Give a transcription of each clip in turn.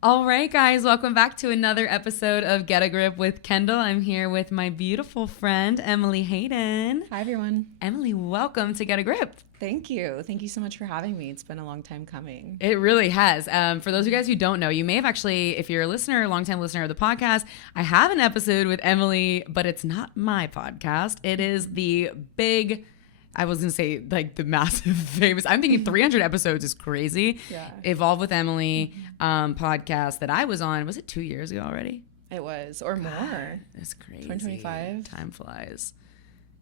All right, guys, welcome back to another episode of Get a Grip with Kendall. I'm here with my beautiful friend, Emily Hayden. Hi, everyone. Emily, welcome to Get a Grip. Thank you. Thank you so much for having me. It's been a long time coming. It really has. For those of you guys who don't know, you may have actually, if you're a listener, a longtime listener of the podcast, I have an episode with Emily, but it's not my podcast. It is the big... I was going to say like the massive famous, I'm thinking 300 episodes is crazy. Yeah. Evolve with Emily podcast that I was on. Was it 2 years ago already? It was, or more. It's crazy. 2025. Time flies.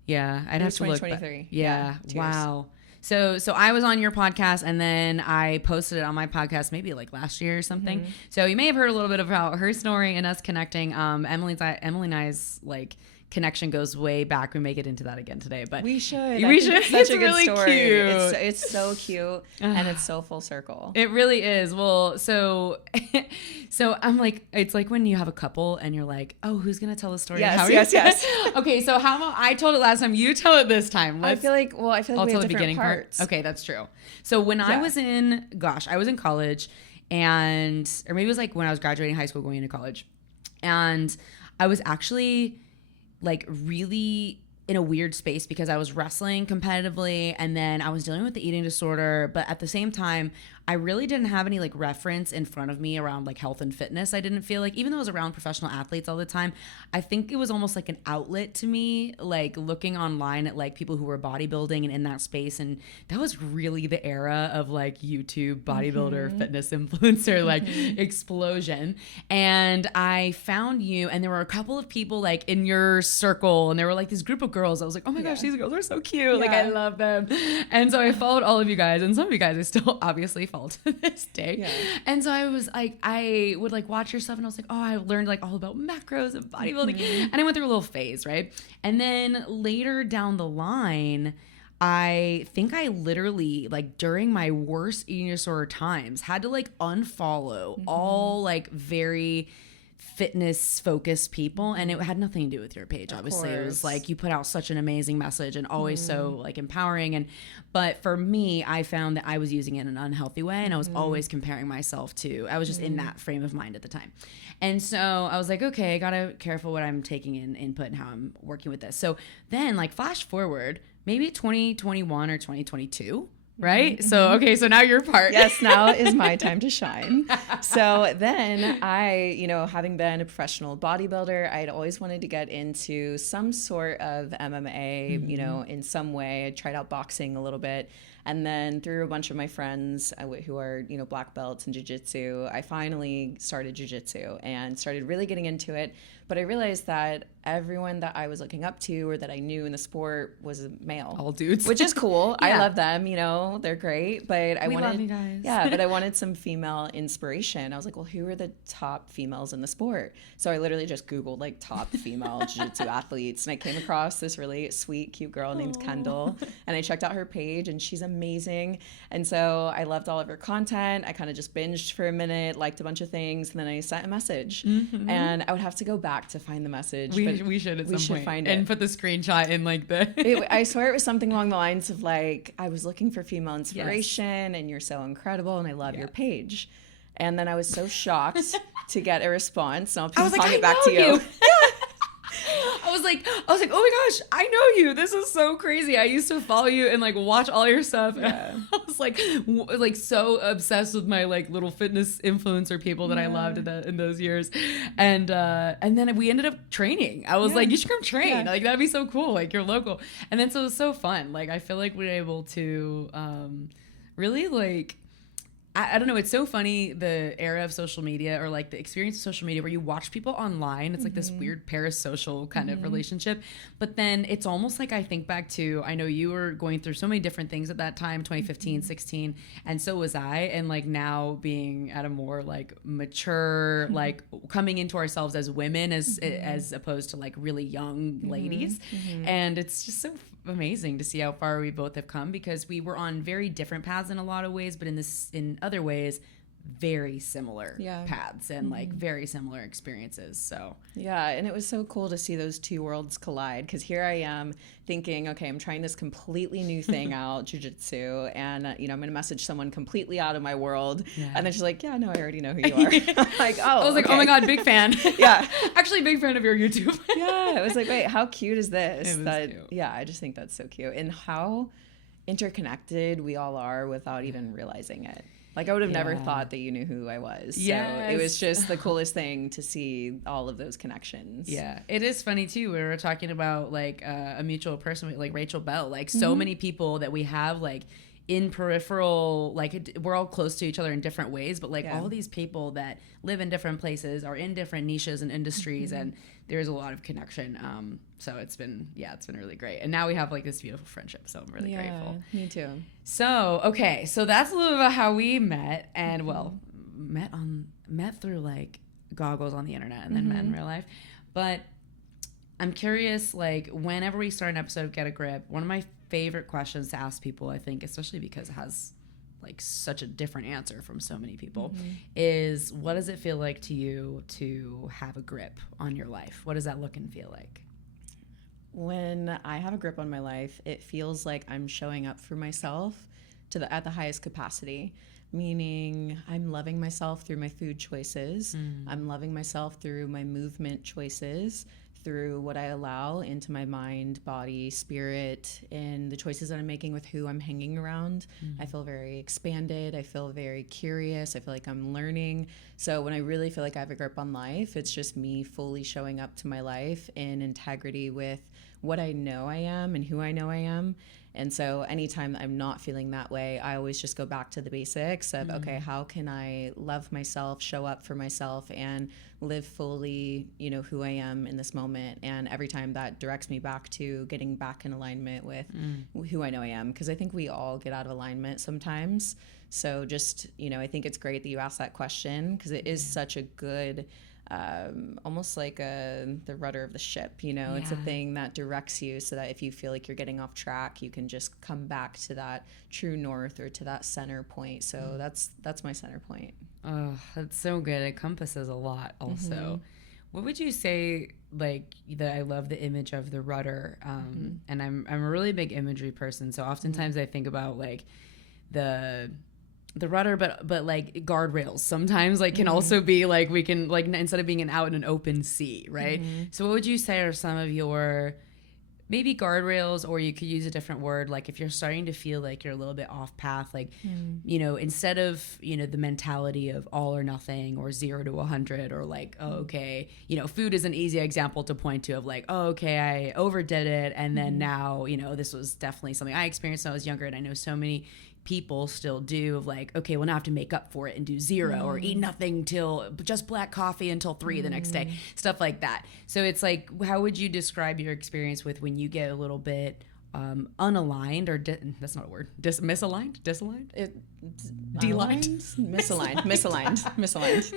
Yeah. I'd have to look. 2023. Yeah. 2 Wow. So I was on your podcast and then I posted it on my podcast maybe like last year or something. Mm-hmm. So you may have heard a little bit about her story and us connecting. Emily and I's like connection goes way back. We may get into that again today, but we should. It's such a good really story. Cute. It's so cute and it's so full circle. It really is. Well, so I'm like, it's like when you have a couple and you're like, oh, who's gonna tell the story? Yes. Okay, so how about I told it last time? You tell it this time. I feel like I'll we have tell the different beginning parts. part. Okay, that's true. So when I was in college, and or maybe it was like when I was graduating high school, going into college, and I was actually like really in a weird space because I was wrestling competitively and then I was dealing with the eating disorder, but at the same time I really didn't have any like reference in front of me around like health and fitness. I didn't feel like, even though I was around professional athletes all the time, I think it was almost like an outlet to me, like looking online at like people who were bodybuilding and in that space. And that was really the era of like YouTube bodybuilder fitness influencer like explosion. And I found you and there were a couple of people like in your circle and there were like this group of girls. I was like, oh my gosh, these girls are so cute. Like I love them. And so I followed all of you guys and some of you guys I still obviously follow to this day. Yeah. And so I was like, I would like watch your stuff and I was like, oh, I learned like all about macros and bodybuilding. And I went through a little phase, right? And then later down the line, I think I literally like during my worst eating disorder times had to like unfollow all like very fitness focused people, and it had nothing to do with your page. Obviously it was like you put out such an amazing message and always so like empowering, but for me I found that I was using it in an unhealthy way and I was always comparing myself to, I was just in that frame of mind at the time. And so I was like, okay, I gotta be careful what I'm taking in input and how I'm working with this. So then like flash forward maybe 2021 or 2022, right? So, okay, so now your part. Yes, now is my time to shine. So then I, having been a professional bodybuilder, I'd always wanted to get into some sort of MMA, in some way. I tried out boxing a little bit. And then through a bunch of my friends who are, black belts in jiu-jitsu, I finally started jiu-jitsu and started really getting into it. But I realized that everyone that I was looking up to or that I knew in the sport was male. All dudes. Which is cool. I love them, they're great. But we love you guys. Yeah, but I wanted some female inspiration. I was like, well, who are the top females in the sport? So I literally just Googled like top female jiu-jitsu athletes. And I came across this really sweet, cute girl named Kendall. And I checked out her page and she's amazing. And so I loved all of her content. I kind of just binged for a minute, liked a bunch of things. And then I sent a message. And I would have to go back to find the message. We should at some point find and it. Put the screenshot in like the I swear it was something along the lines of like, I was looking for female inspiration and you're so incredible and I love your page. And then I was so shocked to get a response. And I'll ping it back to you. I was like, oh my gosh, I know you. This is so crazy. I used to follow you and like watch all your stuff. Yeah. I was like so obsessed with my like little fitness influencer people that I loved in those years. And then we ended up training. I was like, you should come train. Yeah. Like that'd be so cool. Like you're local. And then so it was so fun. Like I feel like we were able to really like, I don't know. It's so funny, the era of social media or like the experience of social media where you watch people online. It's like this weird parasocial kind of relationship. But then it's almost like I think back to, I know you were going through so many different things at that time, 2015, 16. And so was I. And like now being at a more like mature, like coming into ourselves as women as opposed to like really young ladies. And it's just so amazing to see how far we both have come because we were on very different paths in a lot of ways, but in other ways very similar Yeah. paths and like very similar experiences. So yeah, and it was so cool to see those two worlds collide, because here I am thinking, okay, I'm trying this completely new thing out, jiu-jitsu, and I'm going to message someone completely out of my world, and then she's like, yeah, no, I already know who you are. Like, oh, I was like, okay. oh my God, big fan. Yeah. Actually, big fan of your YouTube. Yeah, it was like, wait, how cute is this? It was cute. Yeah, I just think that's so cute, and how interconnected we all are without even realizing it. Like, I would have never thought that you knew who I was. Yes. So it was just the coolest thing to see all of those connections. Yeah, it is funny too. We were talking about like a mutual person, like Rachel Bell. Like so many people that we have like in peripheral, like we're all close to each other in different ways, but like all these people that live in different places are in different niches and industries, and there's a lot of connection. So it's been really great. And now we have like this beautiful friendship. So I'm really grateful. Me too. So, okay. So that's a little bit about how we met, and met through like goggles on the internet and then met in real life. But I'm curious, like whenever we start an episode of Get a Grip, one of my favorite questions to ask people, I think, especially because it has like such a different answer from so many people, is what does it feel like to you to have a grip on your life? What does that look and feel like? When I have a grip on my life, it feels like I'm showing up for myself at the highest capacity, meaning I'm loving myself through my food choices. I'm loving myself through my movement choices, through what I allow into my mind, body, spirit, and the choices that I'm making with who I'm hanging around. I feel very expanded. I feel very curious. I feel like I'm learning. So when I really feel like I have a grip on life, it's just me fully showing up to my life in integrity with what I know I am and who I know I am. And so anytime I'm not feeling that way, I always just go back to the basics of, okay, how can I love myself, show up for myself, and live fully, who I am in this moment. And every time that directs me back to getting back in alignment with who I know I am, because I think we all get out of alignment sometimes. So just, I think it's great that you asked that question, because it is such a good almost like the rudder of the ship, it's a thing that directs you so that if you feel like you're getting off track, you can just come back to that true north or to that center point. So that's my center point. Oh, that's so good. It encompasses a lot also. What would you say, like, that I love the image of the rudder, and I'm a really big imagery person, so oftentimes I think about like the rudder, but like guardrails sometimes like can also be like, we can like, instead of being out in an open sea, right? So what would you say are some of your maybe guardrails, or you could use a different word, like if you're starting to feel like you're a little bit off path, like instead of the mentality of all or nothing or 0 to 100, or like, oh, okay, food is an easy example to point to of like, oh, okay, I overdid it, and then now this was definitely something I experienced when I was younger, and I know so many people still do, of like, okay, well now I have to make up for it and do 0 or eat nothing till just black coffee until 3 the next day, stuff like that. So it's like, how would you describe your experience with when you get a little bit unaligned, or that's not a word, misaligned, disaligned, deligned, misaligned.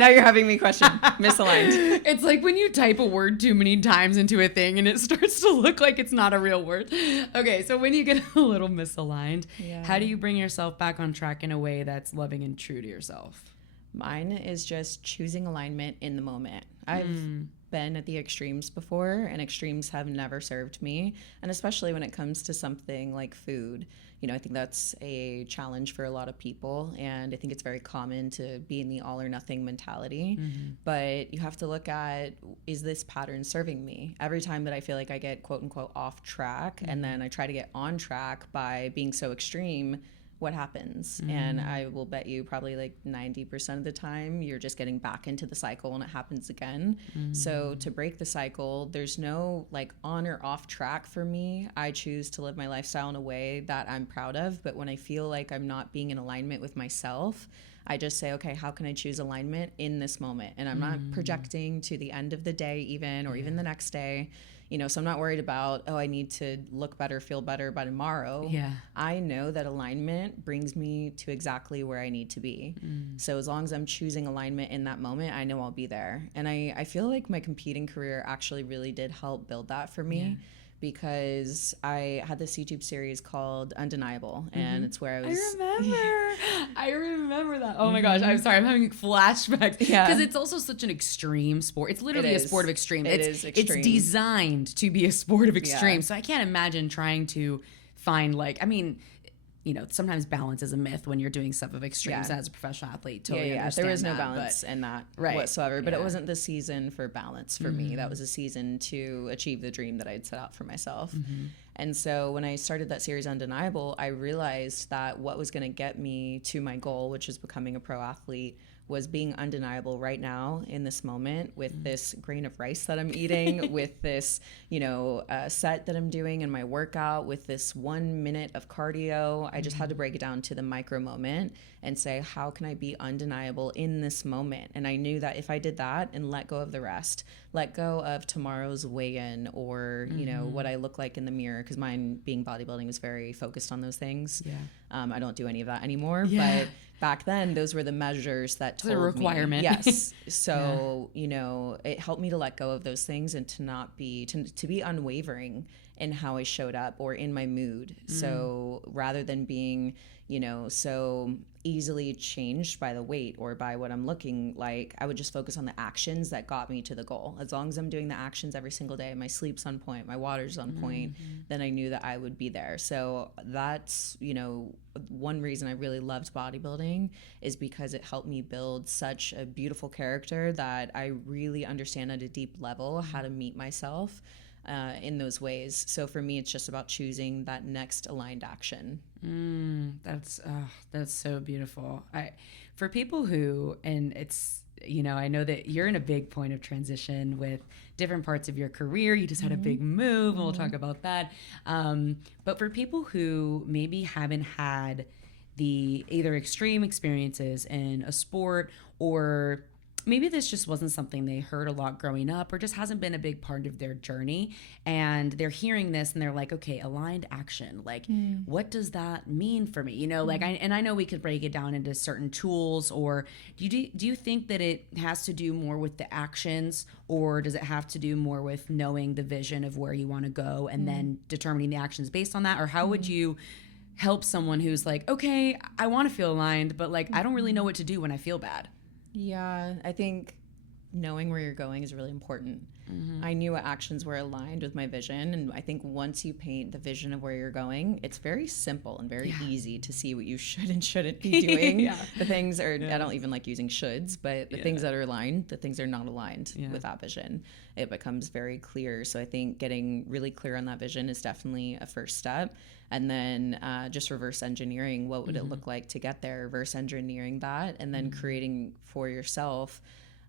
Now you're having me question misaligned. It's like when you type a word too many times into a thing and it starts to look like it's not a real word. Okay, so when you get a little misaligned, how do you bring yourself back on track in a way that's loving and true to yourself? Mine is just choosing alignment in the moment. I've been at the extremes before, and extremes have never served me. And especially when it comes to something like food, I think that's a challenge for a lot of people. And I think it's very common to be in the all or nothing mentality. But you have to look at, is this pattern serving me? Every time that I feel like I get quote unquote off track, and then I try to get on track by being so extreme, what happens? And I will bet you probably like 90% of the time you're just getting back into the cycle and it happens again. So to break the cycle, there's no like on or off track for me. I choose to live my lifestyle in a way that I'm proud of, but when I feel like I'm not being in alignment with myself, I just say, okay, how can I choose alignment in this moment? And I'm not projecting to the end of the day even, or even the next day. So I'm not worried about, I need to look better, feel better by tomorrow. I know that alignment brings me to exactly where I need to be. So as long as I'm choosing alignment in that moment, I know I'll be there. And I feel like my competing career actually really did help build that for me, because I had this YouTube series called Undeniable, and it's where I was. I remember that. Oh my gosh, I'm sorry, I'm having flashbacks because it's also such an extreme sport. It's literally a sport of extreme. It's extreme. It's designed to be a sport of extreme. So I can't imagine trying to find sometimes balance is a myth when you're doing stuff of extremes as a professional athlete. Totally understand there was no balance in that whatsoever. But it wasn't the season for balance for me. That was a season to achieve the dream that I'd set out for myself. And so when I started that series Undeniable, I realized that what was going to get me to my goal, which is becoming a pro athlete, was being undeniable right now in this moment with this grain of rice that I'm eating, with this, set that I'm doing in my workout, with this 1 minute of cardio. I just had to break it down to the micro moment and say, how can I be undeniable in this moment? And I knew that if I did that and let go of the rest, let go of tomorrow's weigh-in or, what I look like in the mirror, because mine being bodybuilding was very focused on those things. Yeah. I don't do any of that anymore, but back then those were the measures that told me. The requirement. Yes. So, it helped me to let go of those things and to not be, to be unwavering in how I showed up or in my mood. So rather than being, so easily changed by the weight or by what I'm looking like, I would just focus on the actions that got me to the goal. As long as I'm doing the actions every single day, my sleep's on point, my water's on point, then I knew that I would be there. So that's, one reason I really loved bodybuilding is because it helped me build such a beautiful character that I really understand at a deep level how to meet myself in those ways. So for me, it's just about choosing that next aligned action. That's so beautiful. For people who, and it's, I know that you're in a big point of transition with different parts of your career. You just had a big move, and we'll talk about that. But for people who maybe haven't had the either extreme experiences in a sport, or maybe this just wasn't something they heard a lot growing up, or just hasn't been a big part of their journey, and they're hearing this and they're like, okay, aligned action, like what does that mean for me? I know we could break it down into certain tools, or do you think that it has to do more with the actions, or does it have to do more with knowing the vision of where you want to go and then determining the actions based on that? Or how would you help someone who's like, okay, I want to feel aligned, but I don't really know what to do when I feel bad? Yeah, I think knowing where you're going is really important. I knew what actions were aligned with my vision. And I think once you paint the vision of where you're going, it's very simple and very easy to see what you should and shouldn't be doing. The things are, I don't even like using shoulds, but the things that are aligned, the things that are not aligned with that vision, it becomes very clear. So I think getting really clear on that vision is definitely a first step. And then just reverse engineering, what would it look like to get there, reverse engineering that, and then creating for yourself,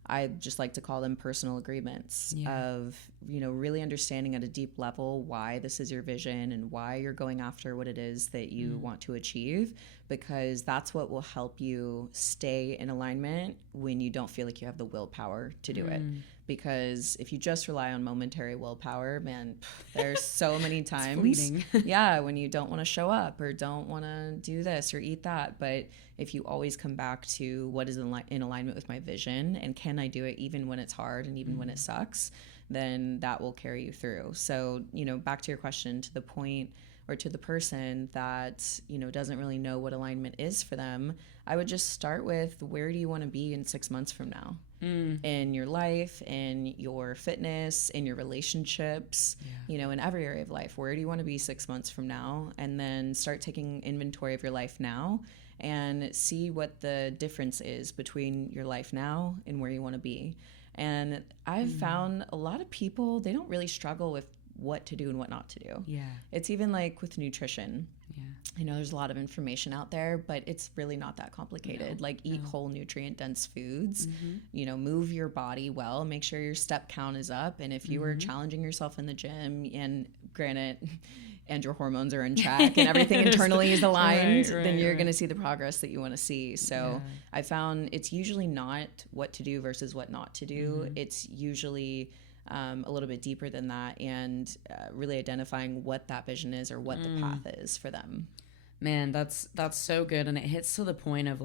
I just like to call them personal agreements of, really understanding at a deep level why this is your vision and why you're going after what it is that you want to achieve, because that's what will help you stay in alignment when you don't feel like you have the willpower to do it. Because if you just rely on momentary willpower, man, there's so many times when you don't want to show up or don't want to do this or eat that. But if you always come back to what is in alignment with my vision, and can I do it even when it's hard and even when it sucks, then that will carry you through. So, back to your question, to the point or to the person that, doesn't really know what alignment is for them, I would just start with, where do you want to be in 6 months from now? In your life, in your fitness, in your relationships, in every area of life. Where do you want to be 6 months from now? And then start taking inventory of your life now and see what the difference is between your life now and where you want to be. And I've found a lot of people, they don't really struggle with what to do and what not to do. It's even like with nutrition. I know there's a lot of information out there, but it's really not that complicated. Eat whole nutrient dense foods, move your body well, make sure your step count is up. And if you are challenging yourself in the gym, and granted, and your hormones are in check and everything internally is aligned, then you're going to see the progress that you want to see. So I found it's usually not what to do versus what not to do. It's usually a little bit deeper than that, and really identifying what that vision is or what the path is for them. Man, that's so good. And it hits to the point of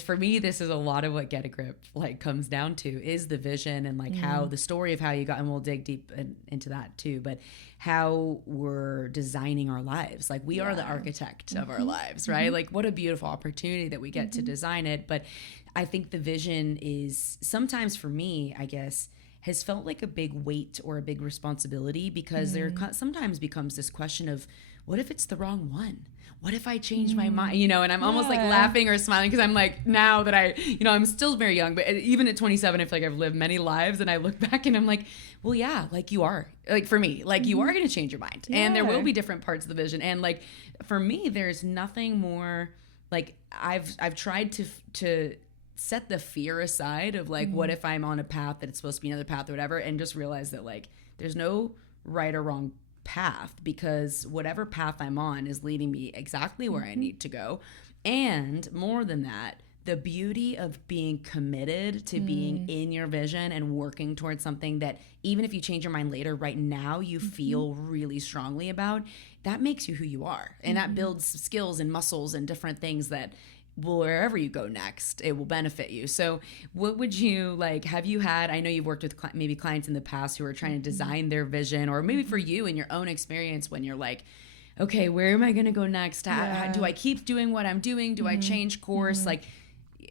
for me, this is a lot of what Get a Grip like comes down to is the vision and like how the story of how you got, and we'll dig deep into that too, but how we're designing our lives. Like we are the architect of our lives, right? Like what a beautiful opportunity that we get to design it. But I think the vision is sometimes for me, I guess, has felt like a big weight or a big responsibility because there sometimes becomes this question of, what if it's the wrong one? What if I change my mind? You know, and I'm almost like laughing or smiling because I'm like, now that I'm still very young, but even at 27, I feel like I've lived many lives, and I look back and I'm like, well, yeah, like you are, like for me, like you are going to change your mind, and there will be different parts of the vision. And like for me, there's nothing more like I've tried to set the fear aside of like, what if I'm on a path that it's supposed to be another path or whatever, and just realize that like there's no right or wrong path, because whatever path I'm on is leading me exactly where I need to go. And more than that, the beauty of being committed to being in your vision and working towards something that even if you change your mind later, right now you feel really strongly about, that makes you who you are. And that builds skills and muscles and different things that wherever you go next, it will benefit you. So what would you like, have you had, I know you've worked with maybe clients in the past who are trying to design their vision, or maybe for you in your own experience when you're like, okay, where am I going to go next? How, do I keep doing what I'm doing? Do I change course? Like,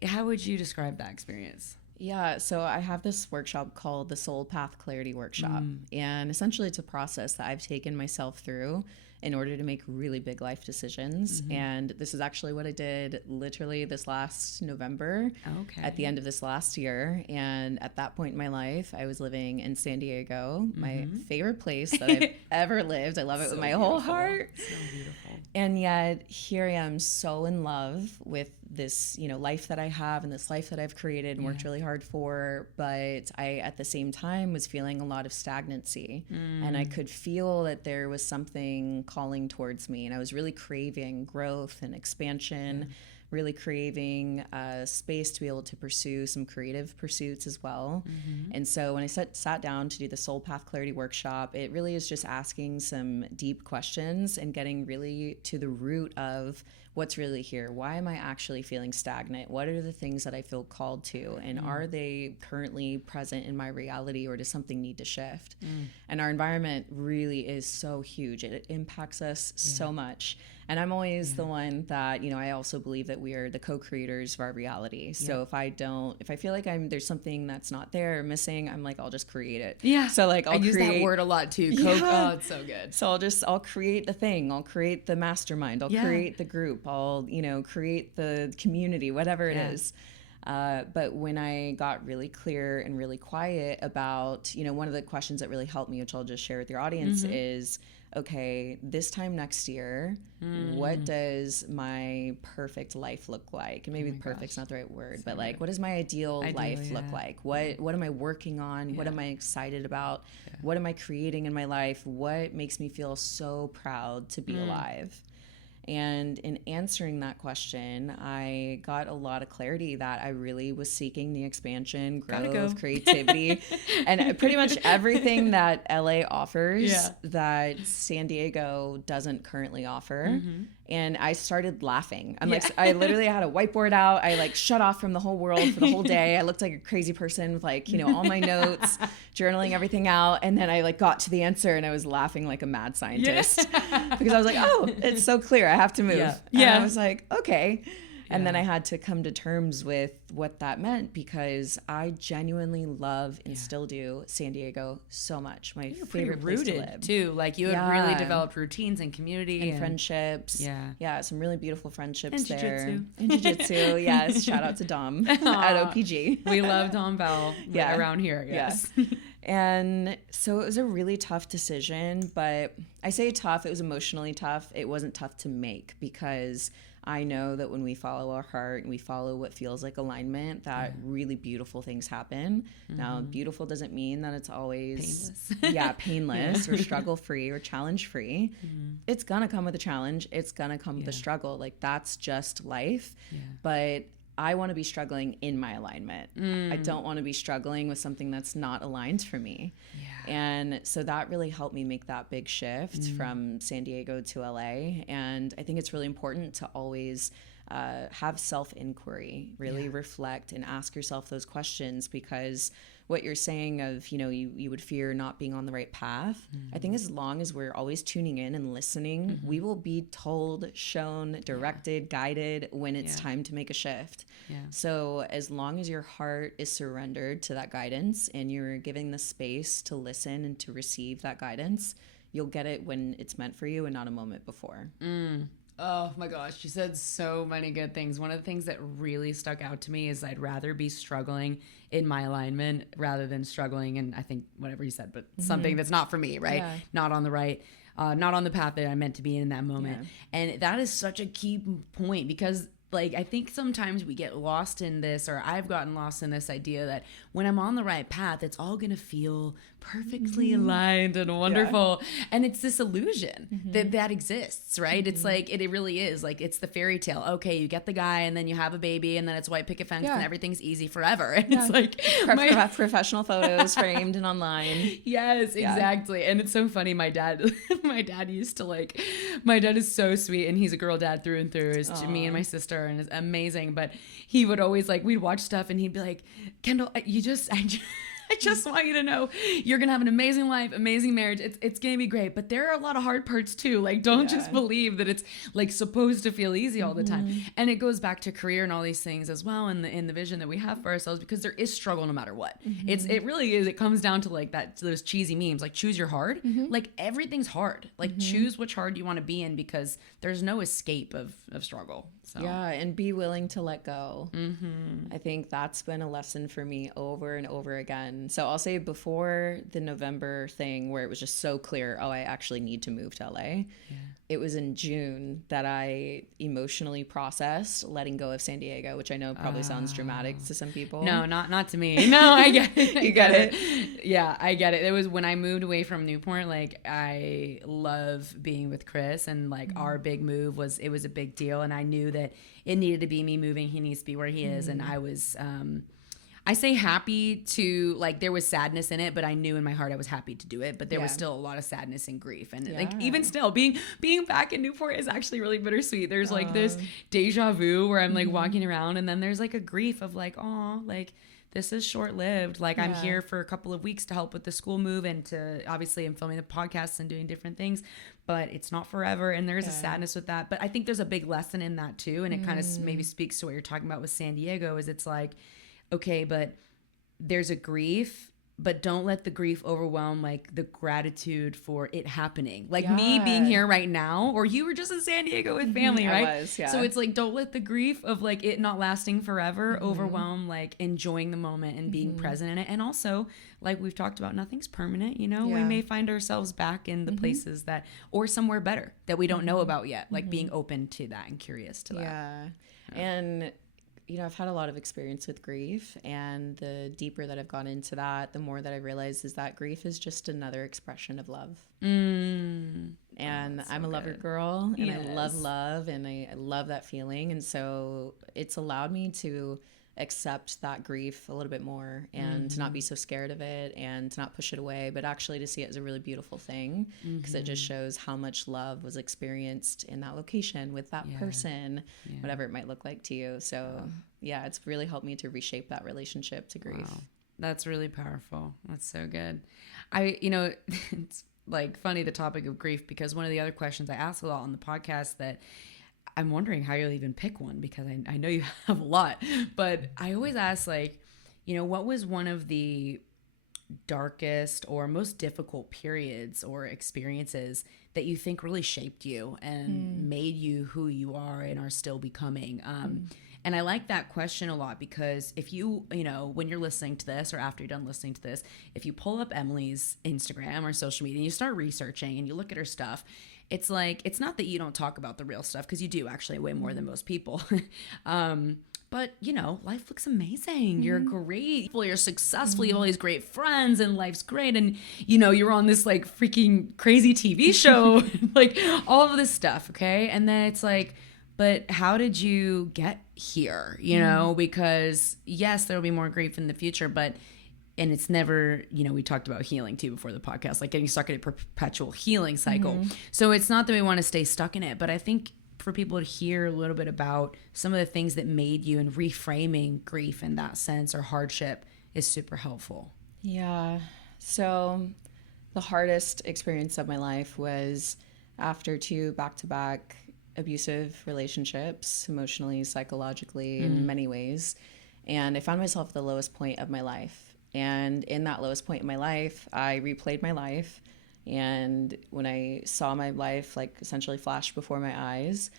how would you describe that experience? Yeah, so I have this workshop called the Soul Path Clarity Workshop. And essentially it's a process that I've taken myself through in order to make really big life decisions. And this is actually what I did literally this last November at the end of this last year. And at that point in my life, I was living in San Diego, my favorite place that I've ever lived. I love it with my whole heart. So beautiful. And yet here I am so in love with this, you know, life that I have and this life that I've created and worked really hard for. But I, at the same time, was feeling a lot of stagnancy. And I could feel that there was something calling towards me. And I was really craving growth and expansion, really craving space to be able to pursue some creative pursuits as well. And so when I sat down to do the Soul Path Clarity Workshop, it really is just asking some deep questions and getting really to the root of what's really here. Why am I actually feeling stagnant? What are the things that I feel called to? And are they currently present in my reality, or does something need to shift? And our environment really is so huge. It impacts us so much. And I'm always the one that, you know, I also believe that we are the co-creators of our reality. So if I feel like there's something that's not there or missing, I'm like, I'll just create it. Yeah. So like I use that word a lot too. Oh, it's so good. So I'll create the thing. I'll create the mastermind. I'll create the group. I'll, you know, create the community, whatever it is. But when I got really clear and really quiet about, you know, one of the questions that really helped me, which I'll just share with your audience, is, okay, this time next year, what does my perfect life look like? And maybe perfect's not the right word, but like, what does my ideal life look like? What am I working on? What am I excited about? What am I creating in my life? What makes me feel so proud to be alive? And in answering that question, I got a lot of clarity that I really was seeking the expansion, growth, creativity, and pretty much everything that LA offers that San Diego doesn't currently offer. And I started laughing. I'm like, I literally had a whiteboard out. I like shut off from the whole world for the whole day. I looked like a crazy person with like, you know, all my notes, journaling everything out. And then I like got to the answer and I was laughing like a mad scientist because I was like, oh, it's so clear. I have to move. And I was like, okay. And then I had to come to terms with what that meant, because I genuinely love and still do San Diego so much. My favorite place to live. Too. Like you had really developed routines and community and friendships. Yeah, some really beautiful friendships and there. Jiu-jitsu. And jiu-jitsu. Yes. Shout out to Dom at OPG. We love Dom Bell around here, I guess. And so it was a really tough decision, but I say tough, it was emotionally tough. It wasn't tough to make, because I know that when we follow our heart and we follow what feels like alignment, that really beautiful things happen. Now, beautiful doesn't mean that it's always painless or struggle-free or challenge-free. It's gonna come with a challenge. It's gonna come with a struggle. Like, that's just life. But I want to be struggling in my alignment. I don't want to be struggling with something that's not aligned for me. And so that really helped me make that big shift from San Diego to LA. And I think it's really important to always have self-inquiry, really reflect and ask yourself those questions, because what you're saying of, you would fear not being on the right path. I think as long as we're always tuning in and listening, we will be told, shown, directed, guided when it's time to make a shift. Yeah. So as long as your heart is surrendered to that guidance and you're giving the space to listen and to receive that guidance, you'll get it when it's meant for you and not a moment before. Oh my gosh, you said so many good things. One of the things that really stuck out to me is I'd rather be struggling in my alignment rather than struggling in, I think, whatever you said, but something that's not for me, right? Yeah. Not on the right, not on the path that I meant to be in that moment. Yeah. And that is such a key point, because I think sometimes we get lost in this, or I've gotten lost in this idea that when I'm on the right path, it's all going to feel perfectly aligned and wonderful. Yeah. And it's this illusion that exists, right? It's it really is. It's the fairy tale. Okay, you get the guy and then you have a baby and then it's white picket fence and everything's easy forever. And it's professional photos framed and online. Yes, exactly. And it's so funny. My dad used to my dad is so sweet, and he's a girl dad through and through. Is to me and my sister, and it's amazing. But he would always we'd watch stuff and he'd be like, Kendall, I just want you to know you're going to have an amazing life, amazing marriage. It's going to be great. But there are a lot of hard parts too. Don't just believe that it's supposed to feel easy all the time. And it goes back to career and all these things as well, in the vision that we have for ourselves, because there is struggle no matter what. It really is. It comes down to those cheesy memes, choose your hard. Everything's hard. Choose which hard you want to be in, because there's no escape of struggle. So. Yeah, and be willing to let go. I think that's been a lesson for me over and over again. So I'll say, before the November thing where it was just so clear, I actually need to move to LA. It was in June that I emotionally processed letting go of San Diego, which I know probably sounds dramatic to some people. No, not to me. No, I get it. You get it? Yeah, I get it. It was when I moved away from Newport, I love being with Chris, and our big move was a big deal, and I knew that it needed to be me moving. He needs to be where he is, and I was I say happy to, there was sadness in it, but I knew in my heart I was happy to do it. But there was still a lot of sadness and grief. And even still, being back in Newport is actually really bittersweet. There's this deja vu where I'm walking around, and then there's a grief of this is short-lived. I'm here for a couple of weeks to help with the school move, and to, obviously I'm filming the podcasts and doing different things, but it's not forever. And there's a sadness with that. But I think there's a big lesson in that too. And it kind of maybe speaks to what you're talking about with San Diego, is it's okay, but there's a grief, but don't let the grief overwhelm the gratitude for it happening. Me being here right now, or you were just in San Diego with family, right? I was, yeah. So it's don't let the grief of it not lasting forever overwhelm enjoying the moment and being present in it. And also, we've talked about, nothing's permanent, we may find ourselves back in the places that, or somewhere better that we don't know about yet, being open to that and curious to that. Yeah. And I've had a lot of experience with grief, and the deeper that I've gone into that, the more that I realize is that grief is just another expression of love. And I'm a lover girl, and I love love, and I love that feeling. And so it's allowed me to accept that grief a little bit more, and to not be so scared of it, and to not push it away, but actually to see it as a really beautiful thing, because it just shows how much love was experienced in that location with that person, whatever it might look like to you. So it's really helped me to reshape that relationship to grief. Wow. That's really powerful. That's so good. It's funny, the topic of grief, because one of the other questions I ask a lot on the podcast that I'm wondering how you'll even pick one, because I know you have a lot, but I always ask, what was one of the darkest or most difficult periods or experiences that you think really shaped you and made you who you are and are still becoming? And I like that question a lot, because if you when you're listening to this, or after you're done listening to this, if you pull up Emily's Instagram or social media and you start researching and you look at her stuff, it's it's not that you don't talk about the real stuff, because you do actually way more than most people. But, life looks amazing. You're great. You're successful. You have all these great friends, and life's great. And, you're on this freaking crazy TV show, all of this stuff. Okay. And then it's but how did you get here? Because yes, there'll be more grief in the future, and it's never, we talked about healing too before the podcast, getting stuck in a perpetual healing cycle. So it's not that we want to stay stuck in it, but I think for people to hear a little bit about some of the things that made you, and reframing grief in that sense or hardship is super helpful. Yeah. So the hardest experience of my life was after 2 back-to-back abusive relationships, emotionally, psychologically, in many ways. And I found myself at the lowest point of my life. And in that lowest point in my life, I replayed my life. And when I saw my life like essentially flash before my eyes,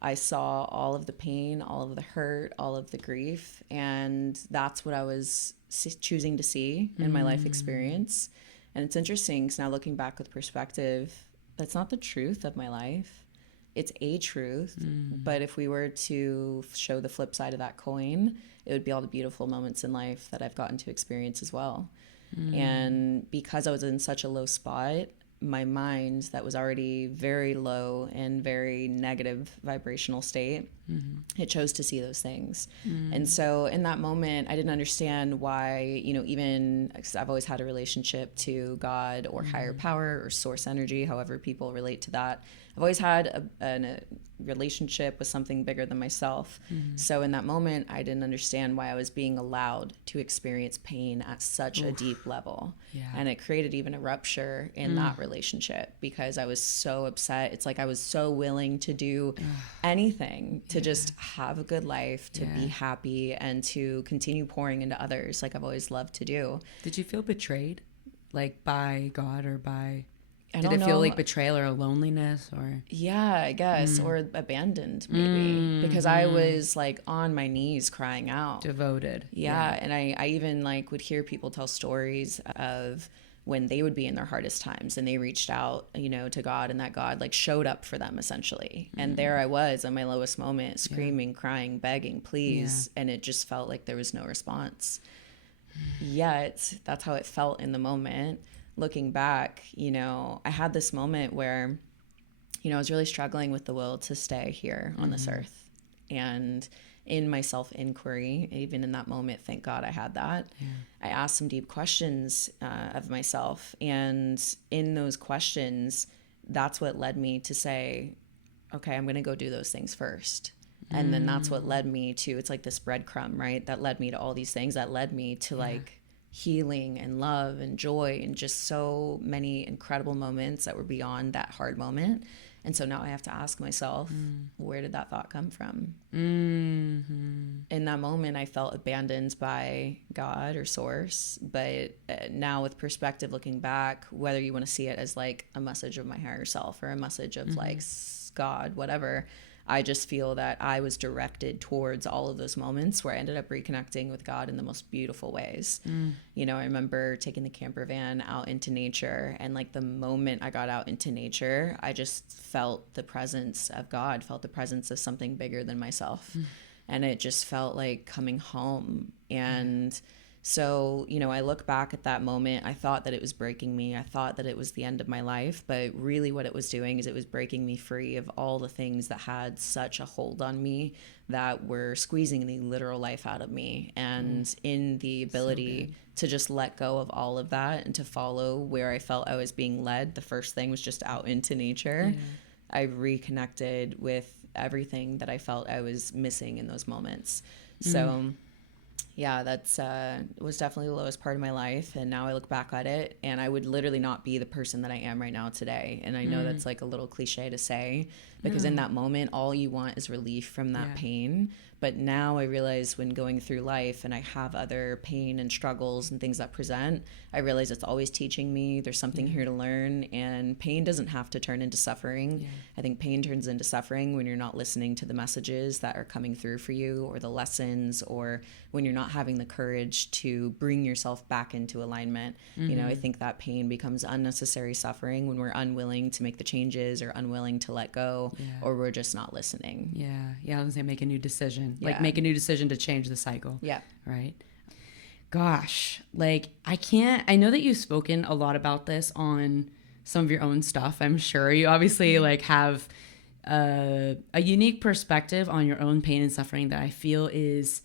I saw all of the pain, all of the hurt, all of the grief. And that's what I was choosing to see in my life experience. And it's interesting because now looking back with perspective, that's not the truth of my life. It's a truth. But if we were to show the flip side of that coin, it would be all the beautiful moments in life that I've gotten to experience as well. And because I was in such a low spot, my mind that was already very low and very negative vibrational state, it chose to see those things. And so in that moment, I didn't understand why, you know, even 'cause I've always had a relationship to God or higher power or source energy, however people relate to that. I've always had a relationship with something bigger than myself. So in that moment, I didn't understand why I was being allowed to experience pain at such a deep level. And it created even a rupture in that relationship because I was so upset. It's like I was so willing to do anything to just have a good life, to be happy, and to continue pouring into others like I've always loved to do. Did you feel betrayed, like by God or by... I Did it feel like betrayal or loneliness or? Yeah, I guess, or abandoned maybe, because I was like on my knees crying out. Devoted. Yeah, and I even like would hear people tell stories of when they would be in their hardest times and they reached out, you know, to God, and that God like showed up for them essentially. And there I was at my lowest moment, screaming, crying, begging, please, and it just felt like there was no response. Yet that's how it felt in the moment. Looking back, you know, I had this moment where, you know, I was really struggling with the will to stay here on this earth. And in my self-inquiry, even in that moment, thank God I had that. I asked some deep questions of myself. And in those questions, that's what led me to say, okay, I'm going to go do those things first. And then that's what led me to, it's like this breadcrumb, right? That led me to all these things that led me to like healing and love and joy and just so many incredible moments that were beyond that hard moment. And so now I have to ask myself, where did that thought come from? In that moment, I felt abandoned by God or source. But now with perspective, looking back, whether you want to see it as like a message of my higher self or a message of like God, whatever, I just feel that I was directed towards all of those moments where I ended up reconnecting with God in the most beautiful ways. You know, I remember taking the camper van out into nature, and like the moment I got out into nature, I just felt the presence of God, felt the presence of something bigger than myself. And it just felt like coming home. And so, you know, I look back at that moment, I thought that it was breaking me. I thought that it was the end of my life, but really what it was doing is it was breaking me free of all the things that had such a hold on me that were squeezing the literal life out of me. And in the ability to just let go of all of that and to follow where I felt I was being led, the first thing was just out into nature. I reconnected with everything that I felt I was missing in those moments. So yeah, that's was definitely the lowest part of my life. And now I look back at it and I would literally not be the person that I am right now today. And I know that's like a little cliche to say, because in that moment, all you want is relief from that pain. But now I realize when going through life and I have other pain and struggles and things that present, I realize it's always teaching me. There's something here to learn, and pain doesn't have to turn into suffering. I think pain turns into suffering when you're not listening to the messages that are coming through for you, or the lessons, or when you're not having the courage to bring yourself back into alignment. You know, I think that pain becomes unnecessary suffering when we're unwilling to make the changes or unwilling to let go, or we're just not listening. I was gonna say make a new decision. Like make a new decision to change the cycle. Right. Gosh, like I know that you've spoken a lot about this on some of your own stuff. I'm sure you obviously like have a unique perspective on your own pain and suffering that I feel is,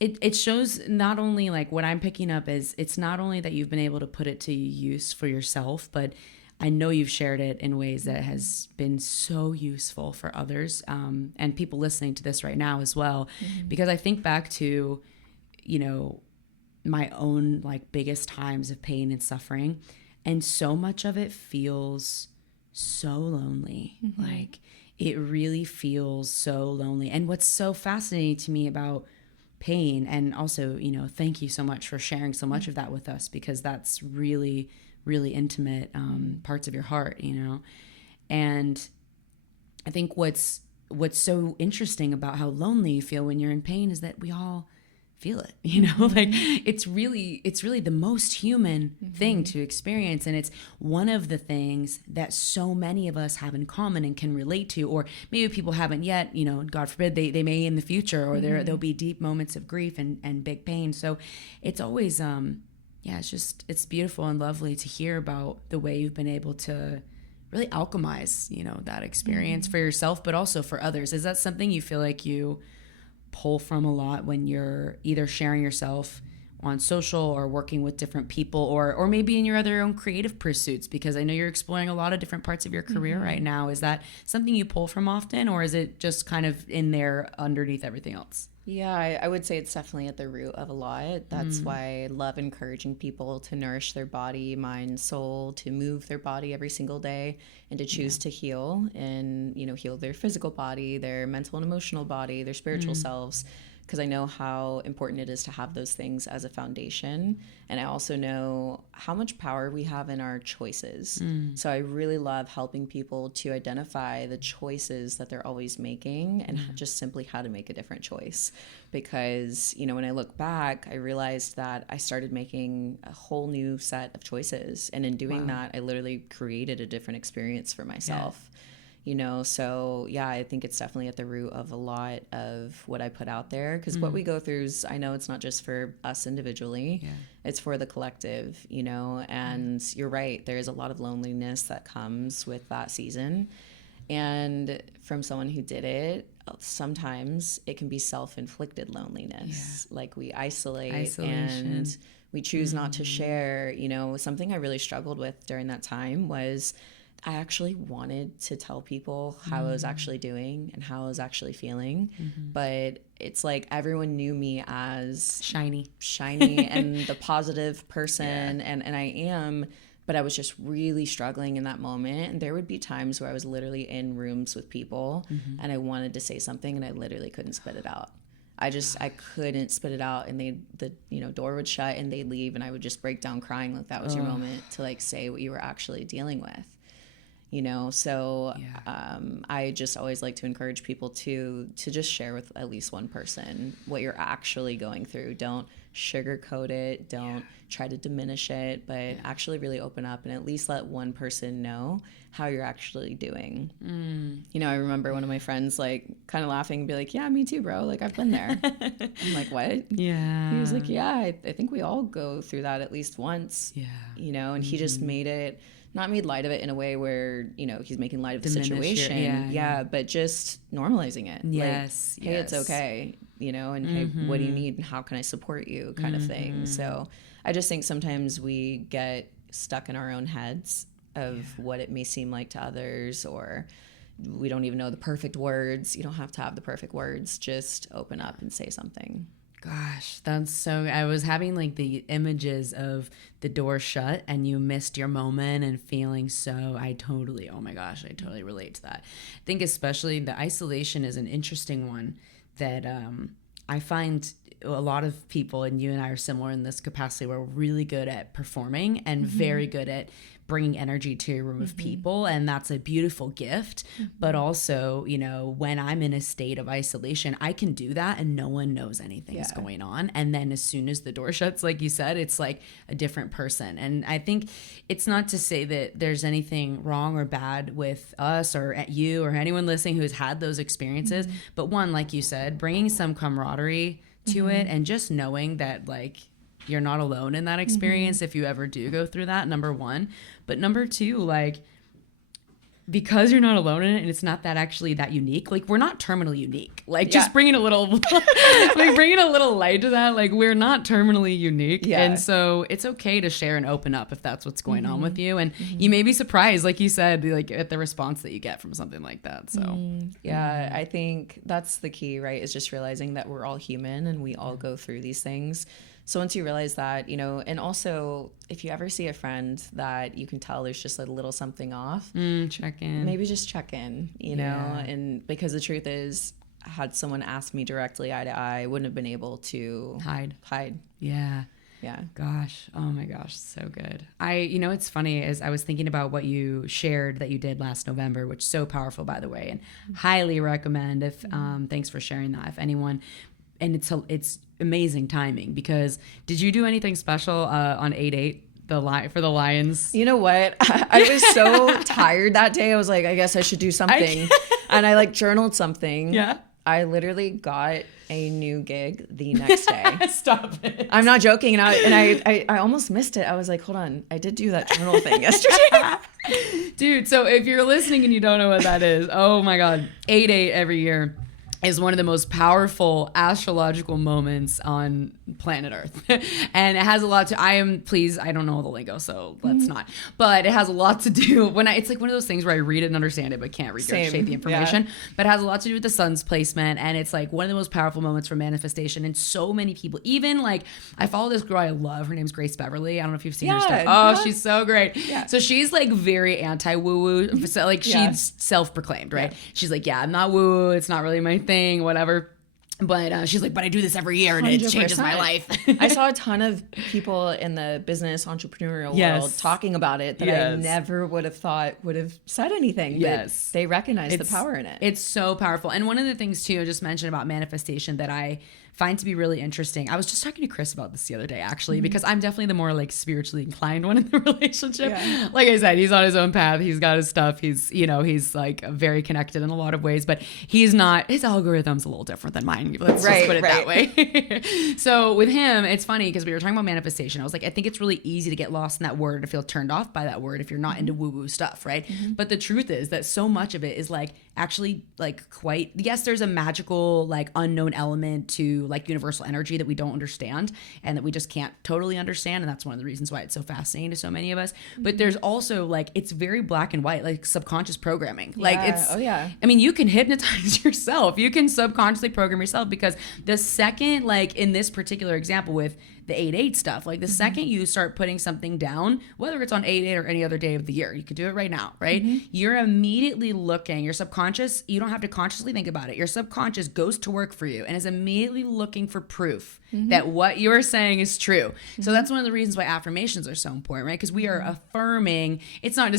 it shows not only like what I'm picking up is it's not only that you've been able to put it to use for yourself, but I know you've shared it in ways that has been so useful for others, and people listening to this right now as well, because I think back to, you know, my own like biggest times of pain and suffering, and so much of it feels so lonely. Like it really feels so lonely. And what's so fascinating to me about pain, and also, you know, thank you so much for sharing so much of that with us, because that's really, really intimate parts of your heart, you know. And I think what's so interesting about how lonely you feel when you're in pain is that we all feel it, you know. Like it's really the most human thing to experience, and it's one of the things that so many of us have in common and can relate to, or maybe people haven't yet, you know, God forbid they may in the future, or there'll be deep moments of grief and big pain. So it's always it's beautiful and lovely to hear about the way you've been able to really alchemize, you know, that experience for yourself, but also for others. Is that something you feel like you pull from a lot when you're either sharing yourself on social or working with different people, or maybe in your other own creative pursuits? Because I know you're exploring a lot of different parts of your career right now. Is that something you pull from often, or is it just kind of in there underneath everything else? Yeah, I would say it's definitely at the root of a lot. That's why I love encouraging people to nourish their body, mind, soul, to move their body every single day, and to choose to heal, and, you know, heal their physical body, their mental and emotional body, their spiritual selves. Because I know how important it is to have those things as a foundation. And I also know how much power we have in our choices. So I really love helping people to identify the choices that they're always making, and just simply how to make a different choice. Because, you know, when I look back, I realized that I started making a whole new set of choices. And in doing that, I literally created a different experience for myself. You know, so yeah, I think it's definitely at the root of a lot of what I put out there, because what we go through is, I know it's not just for us individually, it's for the collective, you know. And you're right, there's a lot of loneliness that comes with that season. And from someone who did it, sometimes it can be self-inflicted loneliness. Like we isolate and we choose not to share. You know, something I really struggled with during that time was I actually wanted to tell people how I was actually doing and how I was actually feeling. But it's like everyone knew me as shiny and the positive person. And I am, but I was just really struggling in that moment. And there would be times where I was literally in rooms with people and I wanted to say something and I literally couldn't spit it out. I couldn't spit it out, and the door would shut and they'd leave, and I would just break down crying like that was your moment to like say what you were actually dealing with. You know, so I just always like to encourage people to just share with at least one person what you're actually going through. Don't sugarcoat it. Don't try to diminish it, but actually really open up and at least let one person know how you're actually doing. You know, I remember one of my friends like kind of laughing and be like, yeah, me too, bro. Like I've been there. I'm like, what? Yeah. He was like, yeah, I think we all go through that at least once. Yeah. You know, and he just not made light of it in a way where, you know, he's making light of the situation. But just normalizing it. Yes. Like, hey, it's okay, you know, and hey, what do you need and how can I support you kind of thing. So I just think sometimes we get stuck in our own heads of what it may seem like to others, or we don't even know the perfect words. You don't have to have the perfect words. Just open up and say something. Gosh, that's so, I was having like the images of the door shut and you missed your moment and feeling so, oh my gosh, I totally relate to that. I think especially the isolation is an interesting one that I find a lot of people, and you and I are similar in this capacity, where we're really good at performing and very good at bringing energy to a room of people, and that's a beautiful gift. But also, you know, when I'm in a state of isolation, I can do that and no one knows anything's going on. And then as soon as the door shuts, like you said, it's like a different person. And I think it's not to say that there's anything wrong or bad with us or at you or anyone listening who's had those experiences. But one, like you said, bringing some camaraderie to it, and just knowing that like you're not alone in that experience if you ever do go through that, number one. But number two, like because you're not alone in it and it's not that actually that unique, like we're not terminally unique. Like just bringing a little, like bringing a little light to that. Like we're not terminally unique. Yeah. And so it's okay to share and open up if that's what's going on with you. And you may be surprised, like you said, like at the response that you get from something like that. So yeah, I think that's the key, right? Is just realizing that we're all human and we all go through these things. So once you realize that, you know, and also if you ever see a friend that you can tell there's just a little something off, check in. Maybe just check in, you know, and because the truth is, had someone asked me directly eye to eye, I wouldn't have been able to hide. Yeah. Yeah. Gosh. Oh my gosh. So good. You know, it's funny is I was thinking about what you shared that you did last November, which is so powerful, by the way, and highly recommend if, thanks for sharing that. If anyone, and it's amazing timing because did you do anything special on 8/8 for the Lions? You know what? I was so tired that day. I was like, I guess I should do something. And I like journaled something. Yeah. I literally got a new gig the next day. Stop it. I'm not joking. And I almost missed it. I was like, hold on. I did do that journal thing yesterday. Dude, so if you're listening and you don't know what that is, oh my God, 8/8 every year is one of the most powerful astrological moments on planet Earth. And it has a lot to, I don't know all the lingo, so let's not. But it has a lot to do, it's like one of those things where I read it and understand it, but can't regurgitate the information. Yeah. But it has a lot to do with the sun's placement. And it's like one of the most powerful moments for manifestation. And so many people, even like, I follow this girl I love. Her name's Grace Beverly. I don't know if you've seen her stuff. Oh, she's so great. Yeah. So she's like very anti-woo-woo. So like she's self-proclaimed, right? Yeah. She's like, I'm not woo-woo. It's not really my thing, whatever. But she's like, but I do this every year and 100%. It changes my life. I saw a ton of people in the business entrepreneurial world talking about it that I never would have thought would have said anything. But they recognize the power in it. It's so powerful. And one of the things too, I just mentioned about manifestation that I find to be really interesting. I was just talking to Chris about this the other day, actually, because I'm definitely the more like spiritually inclined one in the relationship. Yeah. Like I said, he's on his own path. He's got his stuff. He's like very connected in a lot of ways, but he's not, his algorithm's a little different than mine. Let's just put it that way. So with him, it's funny because we were talking about manifestation. I was like, I think it's really easy to get lost in that word, to feel turned off by that word if you're not into woo-woo stuff, right? But the truth is that so much of it is like actually like quite, yes, there's a magical like unknown element to like universal energy that we don't understand and that we just can't totally understand, and that's one of the reasons why it's so fascinating to so many of us. But there's also like, it's very black and white, like subconscious programming. Like it's I mean, you can hypnotize yourself, you can subconsciously program yourself, because the second, like in this particular example with the 8/8 stuff, like the second you start putting something down, whether it's on 8/8 or any other day of the year, you could do it right now, right? You're immediately looking, your subconscious, you don't have to consciously think about it. Your subconscious goes to work for you and is immediately looking for proof that what you're saying is true. So that's one of the reasons why affirmations are so important, right? Because we are affirming. It's not to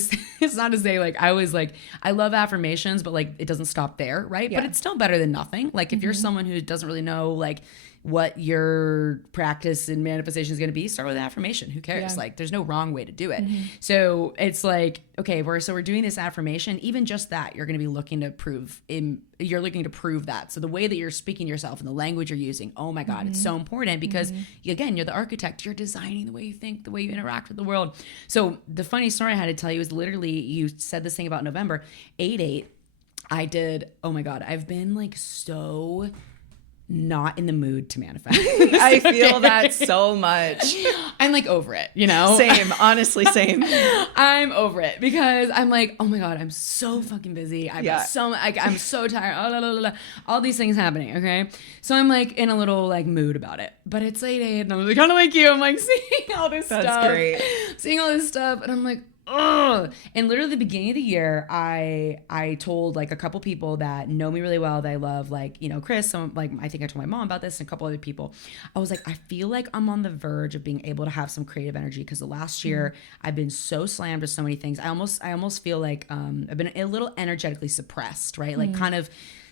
say like, I was like, I love affirmations, but like it doesn't stop there, right? But it's still better than nothing. Like if you're someone who doesn't really know like what your practice in manifestation is going to be, start with affirmation. Who cares? Like there's no wrong way to do it. So it's like, okay, we're doing this affirmation, even just that you're going to be looking to prove that. So the way that you're speaking to yourself and the language you're using, oh my God, it's so important, because again, you're the architect, you're designing the way you think, the way you interact with the world. So the funny story I had to tell you is literally, you said this thing about November 8/8. I did, oh my God, I've been like so not in the mood to manifest. I feel that so much. I'm like over it, you know? Same, honestly, same. I'm over it because I'm like, oh my God, I'm so fucking busy. I'm so tired. All these things happening, okay? So I'm like in a little like mood about it. But it's 8/8 and I'm like, kind of like you. I'm like seeing all this stuff. That's great. Seeing all this stuff and I'm like, ugh. And literally the beginning of the year, I told like a couple people that know me really well, that I love, like, you know, Chris, like I think I told my mom about this and a couple other people. I was like, I feel like I'm on the verge of being able to have some creative energy, because the last year I've been so slammed with so many things. I almost feel like I've been a little energetically suppressed, right? Like kind of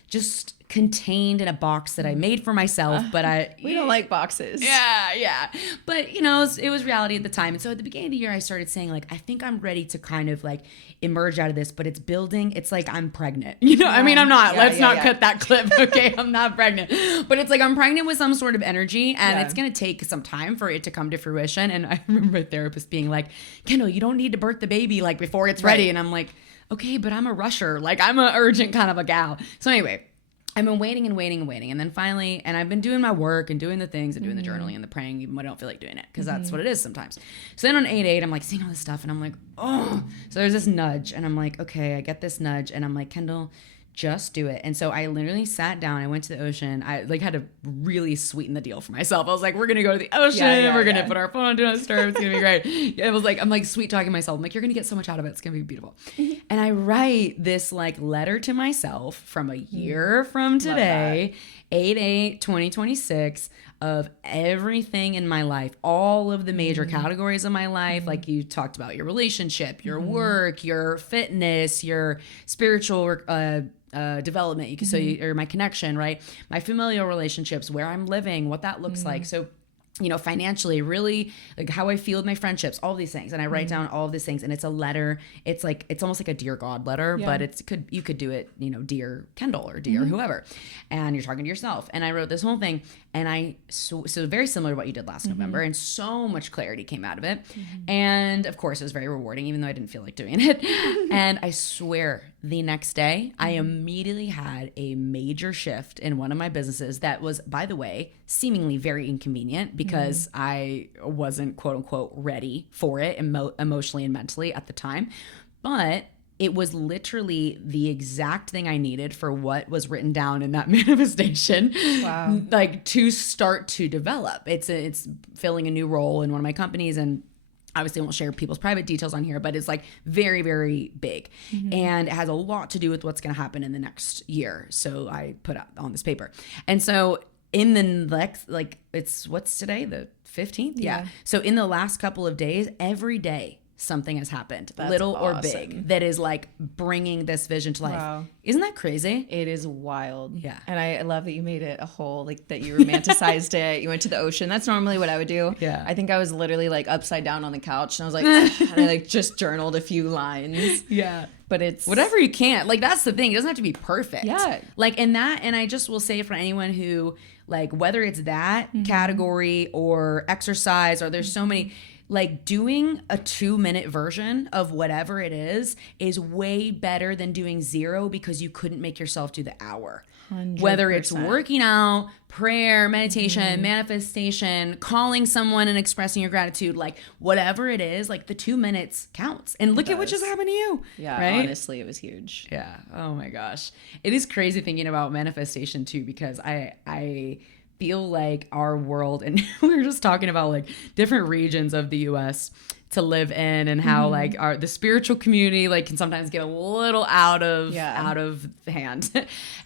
just contained in a box that I made for myself, but we don't like boxes. Yeah. But you know, it was reality at the time. And so at the beginning of the year, I started saying like, I think I'm ready to kind of like emerge out of this, but it's building. It's like I'm pregnant. You know, I mean, I'm not. Let's not cut that clip. Okay, I'm not pregnant. But it's like I'm pregnant with some sort of energy, and it's going to take some time for it to come to fruition. And I remember a therapist being like, Kendall, you don't need to birth the baby like before it's ready. And I'm like, okay, but I'm a rusher. Like I'm an urgent kind of a gal. So anyway, I've been waiting and waiting and waiting. And then finally, and I've been doing my work and doing the things and doing the journaling and the praying, even when I don't feel like doing it, because that's what it is sometimes. So then on 8/8, I'm like seeing all this stuff and I'm like, oh. So there's this nudge and I'm like, okay, I get this nudge. And I'm like, Kendall, just do it. And so I literally sat down. I went to the ocean. I like had to really sweeten the deal for myself. I was like, we're going to go to the ocean. We're going to put our phone on Do Not Disturb. It's going to be great. It was like, I'm like sweet talking myself. I'm like, you're going to get so much out of it. It's going to be beautiful. And I write this like letter to myself from a year from today, 8/8/2026, of everything in my life, all of the major categories of my life. Like you talked about your relationship, your work, your fitness, your spiritual development, you can or my connection, right? My familial relationships, where I'm living, what that looks like. So, you know, financially, really like how I feel with my friendships, all these things. And I write down all of these things, and it's a letter. It's like, it's almost like a Dear God letter, but you could do it, you know, Dear Kendall or Dear whoever. And you're talking to yourself. And I wrote this whole thing, and so very similar to what you did last November, and so much clarity came out of it. And of course it was very rewarding, even though I didn't feel like doing it. And I swear the next day I immediately had a major shift in one of my businesses that was, by the way, seemingly very inconvenient because I wasn't quote unquote ready for it emotionally and mentally at the time. But it was literally the exact thing I needed for what was written down in that manifestation. Wow. Like to start to develop. It's filling a new role in one of my companies, and obviously I won't share people's private details on here, but it's like very, very big. And it has a lot to do with what's going to happen in the next year. So I put up on this paper. And so in the next, like what's today? The 15th? Yeah. So in the last couple of days, every day, something has happened, little or big, that is like bringing this vision to life. Wow. Isn't that crazy? It is wild. Yeah. And I love that you made it a whole, like that you romanticized it. You went to the ocean. That's normally what I would do. Yeah. I think I was literally like upside down on the couch and I was like, and I like just journaled a few lines. Yeah. But it's whatever you can. Like that's the thing. It doesn't have to be perfect. Yeah. Like and I just will say for anyone who like, whether it's that category or exercise, or there's so many, like doing a 2-minute version of whatever it is way better than doing 0 because you couldn't make yourself do the hour. 100%. Whether it's working out, prayer, meditation, manifestation, calling someone and expressing your gratitude, like whatever it is, like the 2 minutes counts. And look at what just happened to you. Yeah, right? Honestly, it was huge. Yeah. Oh my gosh. It is crazy thinking about manifestation too, because I feel like our world, and we were just talking about like different regions of the US to live in, and how like the spiritual community like can sometimes get a little out of hand.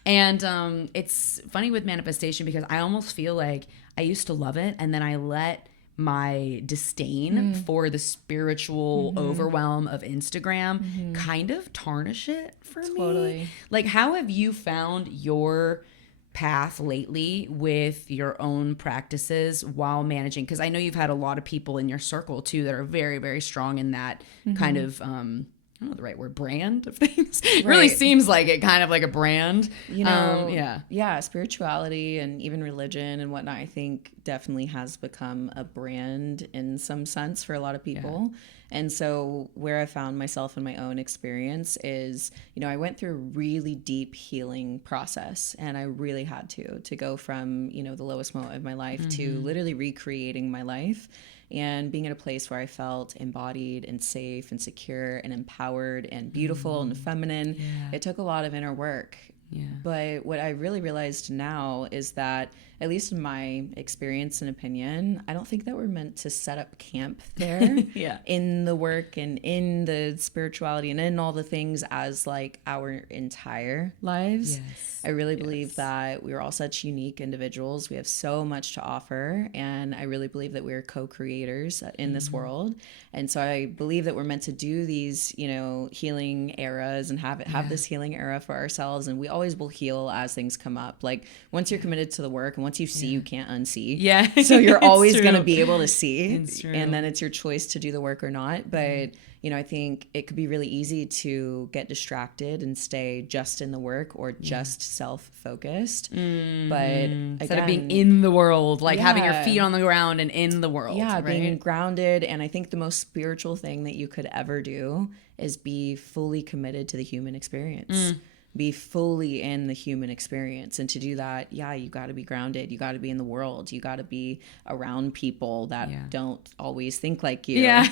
And it's funny with manifestation because I almost feel like I used to love it, and then I let my disdain for the spiritual overwhelm of Instagram kind of tarnish it for me. Like, how have you found your path lately with your own practices while managing? Because I know you've had a lot of people in your circle too that are very, very strong in that kind of I don't know the right word, brand of things. It really seems like it, kind of like a brand. You know, spirituality and even religion and whatnot, I think definitely has become a brand in some sense for a lot of people. Yeah. And so where I found myself in my own experience is, you know, I went through a really deep healing process, and I really had to go from, you know, the lowest moment of my life to literally recreating my life and being in a place where I felt embodied and safe and secure and empowered and beautiful and feminine. Yeah. It took a lot of inner work. Yeah. But what I really realized now is that, at least in my experience and opinion, I don't think that we're meant to set up camp there in the work and in the spirituality and in all the things as like our entire lives. Yes. I really believe that we're all such unique individuals. We have so much to offer. And I really believe that we're co-creators in this world. And so I believe that we're meant to do these, you know, healing eras and have this healing era for ourselves. And we always will heal as things come up. Like once you're committed to the work and once you see, you can't unsee. Yeah. So you're always true. going to be able to see. It's true. And then it's your choice to do the work or not. But, I think it could be really easy to get distracted and stay just in the work or just self-focused. But instead of being in the world, like having your feet on the ground and in the world. Yeah, right? being grounded. And I think the most spiritual thing that you could ever do is be fully committed to the human experience. Be fully in the human experience. And to do that, you got to be grounded. You got to be in the world. You got to be around people that don't always think like you. Yeah.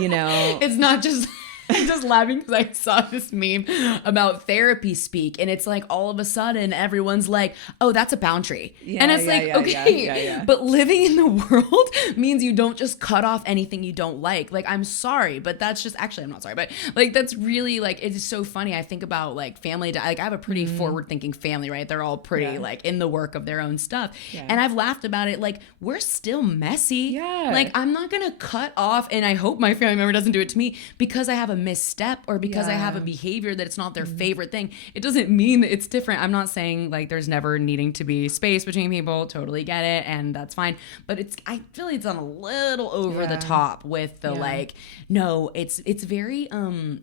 It's not just... I'm just laughing because I saw this meme about therapy speak, and it's like all of a sudden everyone's like, "Oh, that's a boundary," and it's okay. But living in the world means you don't just cut off anything you don't like. Like, I'm sorry, but that's just actually I'm not sorry, but like that's really like it is so funny. I think about like family. Like I have a pretty forward-thinking family, right? They're all pretty like in the work of their own stuff, and I've laughed about it. Like we're still messy. Yeah. Like I'm not gonna cut off, and I hope my family member doesn't do it to me because I have a misstep or because I have a behavior that it's not their favorite thing. It doesn't mean that it's different. I'm not saying like there's never needing to be space between people. Totally get it, and that's fine. But I feel like it's on a little over the top with the like, no, it's very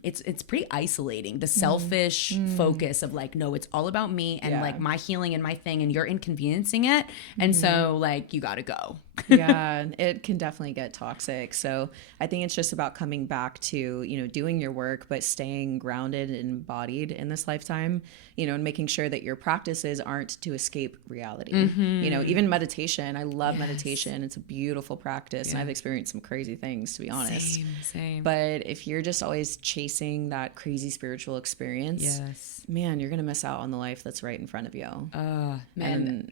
it's pretty isolating. The selfish focus of like, no, it's all about me and like my healing and my thing, and you're inconveniencing it, and so like you gotta go. Yeah, it can definitely get toxic. So I think it's just about coming back to, doing your work, but staying grounded and embodied in this lifetime, and making sure that your practices aren't to escape reality. Even meditation. I love meditation. It's a beautiful practice. And I've experienced some crazy things, to be honest. Same. But if you're just always chasing that crazy spiritual experience, man, you're going to miss out on the life that's right in front of you. Man.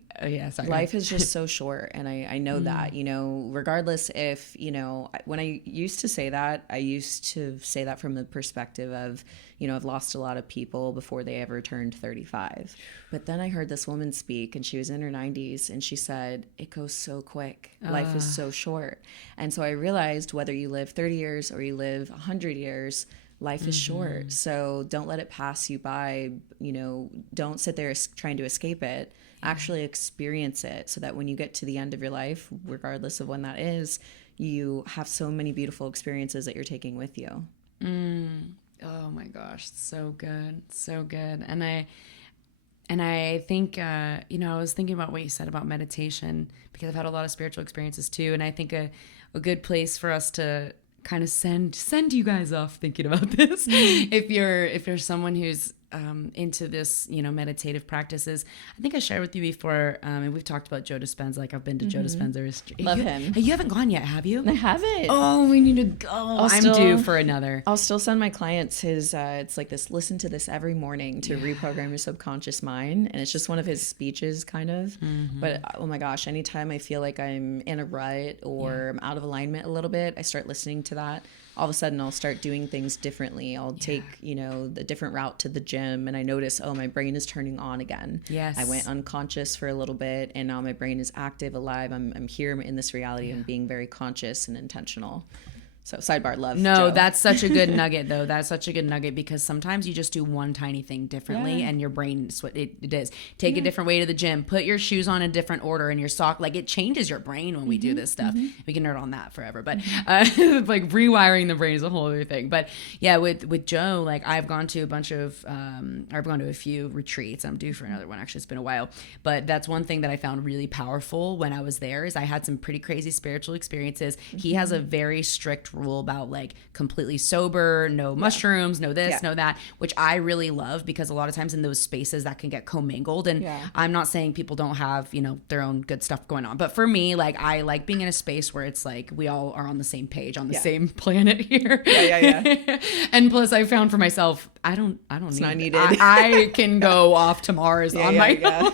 Sorry. Life is just so short. And I know that, regardless if, when I used to say that, I used to say that from the perspective of, I've lost a lot of people before they ever turned 35. But then I heard this woman speak, and she was in her 90s, and she said, it goes so quick. Life is so short. And so I realized whether you live 30 years or you live 100 years, life is short. So don't let it pass you by. Don't sit there trying to escape it. Actually experience it, so that when you get to the end of your life, regardless of when that is, you have so many beautiful experiences that you're taking with you. Oh my gosh, so good. And I think, I was thinking about what you said about meditation, because I've had a lot of spiritual experiences too. And I think a good place for us to kind of send you guys off thinking about this, if you're someone who's into this, meditative practices. I think I shared with you before, and we've talked about Joe Dispenza. Like I've been to Joe Dispenza's. Love him. You haven't gone yet, have you? I haven't. Oh, we need to go. I'm due for another. I'll still send my clients his, it's like this, listen to this every morning to reprogram your subconscious mind. And it's just one of his speeches kind of, but oh my gosh, anytime I feel like I'm in a rut or I'm out of alignment a little bit, I start listening to that. All of a sudden I'll start doing things differently. I'll take, the different route to the gym, and I notice, oh, my brain is turning on again. Yes. I went unconscious for a little bit, and now my brain is active, alive. I'm here in this reality and being very conscious and intentional. So sidebar, love. No, Joe. That's such a good nugget though. That's such a good nugget, because sometimes you just do one tiny thing differently and your brain, it is. Take a different way to the gym, put your shoes on a different order, and your sock, like it changes your brain when we do this stuff. We can nerd on that forever, but like rewiring the brain is a whole other thing. But yeah, with Joe, like I've gone to a few retreats. I'm due for another one. Actually, it's been a while, but that's one thing that I found really powerful when I was there is I had some pretty crazy spiritual experiences. He has a very strict rule about like completely sober, no mushrooms, no this, no that, which I really love, because a lot of times in those spaces that can get commingled. And I'm not saying people don't have, their own good stuff going on, but for me, like I like being in a space where it's like we all are on the same page, on the same planet here. And plus I found for myself, I don't it's need not needed. I can go off to Mars on my own.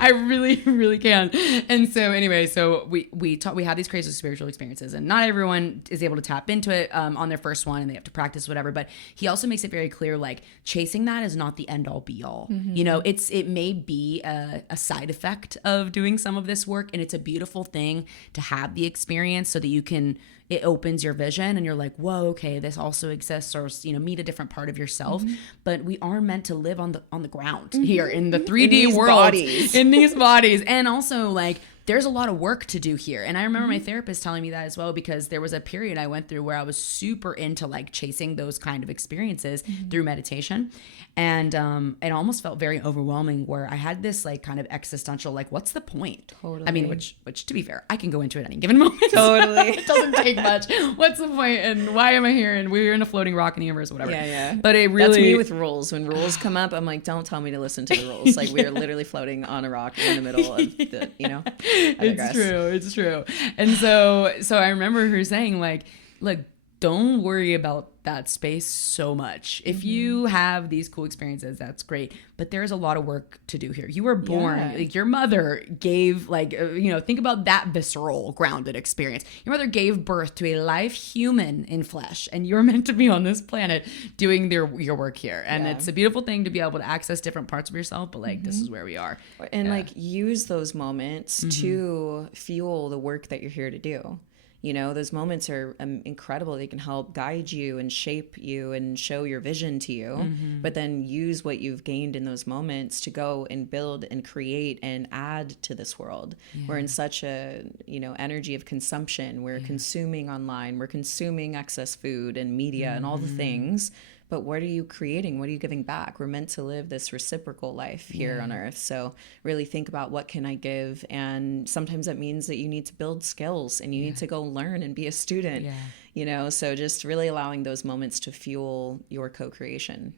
I really, really can. And so anyway, so we have these crazy spiritual experiences, and not everyone is able to tap into it on their first one, and they have to practice whatever. But he also makes it very clear, like chasing that is not the end all be all. It may be a side effect of doing some of this work, and it's a beautiful thing to have the experience so that you can it opens your vision and you're like, whoa, okay, this also exists, or, you know, meet a different part of yourself. But we are meant to live on the ground here in the 3D world, in these bodies. And also, like, there's a lot of work to do here. And I remember my therapist telling me that as well, because there was a period I went through where I was super into like chasing those kind of experiences through meditation. And it almost felt very overwhelming, where I had this like kind of existential, like, what's the point? Totally. I mean, which to be fair, I can go into it at any given moment. Totally. It doesn't take much. What's the point? And why am I here? And we're in a floating rock in the universe, whatever. Yeah. But it really... That's me with rules. When rules come up, I'm like, don't tell me to listen to the rules. Like, we are literally floating on a rock in the middle of the, you know? It's true. And so I remember her saying, like, look, don't worry about that space so much. If you have these cool experiences, that's great. But there's a lot of work to do here. You were born, like, your mother gave, like, you know, think about that visceral, grounded experience. Your mother gave birth to a live human in flesh, and you're meant to be on this planet doing your work here. And it's a beautiful thing to be able to access different parts of yourself, but like, this is where we are. And like, use those moments to fuel the work that you're here to do. You know, those moments are incredible. They can help guide you and shape you and show your vision to you, but then use what you've gained in those moments to go and build and create and add to this world. We're in such a, you know, energy of consumption. We're consuming online, we're consuming excess food and media and all the things. But what are you creating? What are you giving back? We're meant to live this reciprocal life here on earth. So really think about, what can I give? And sometimes that means that you need to build skills and you need to go learn and be a student, you know? So just really allowing those moments to fuel your co-creation.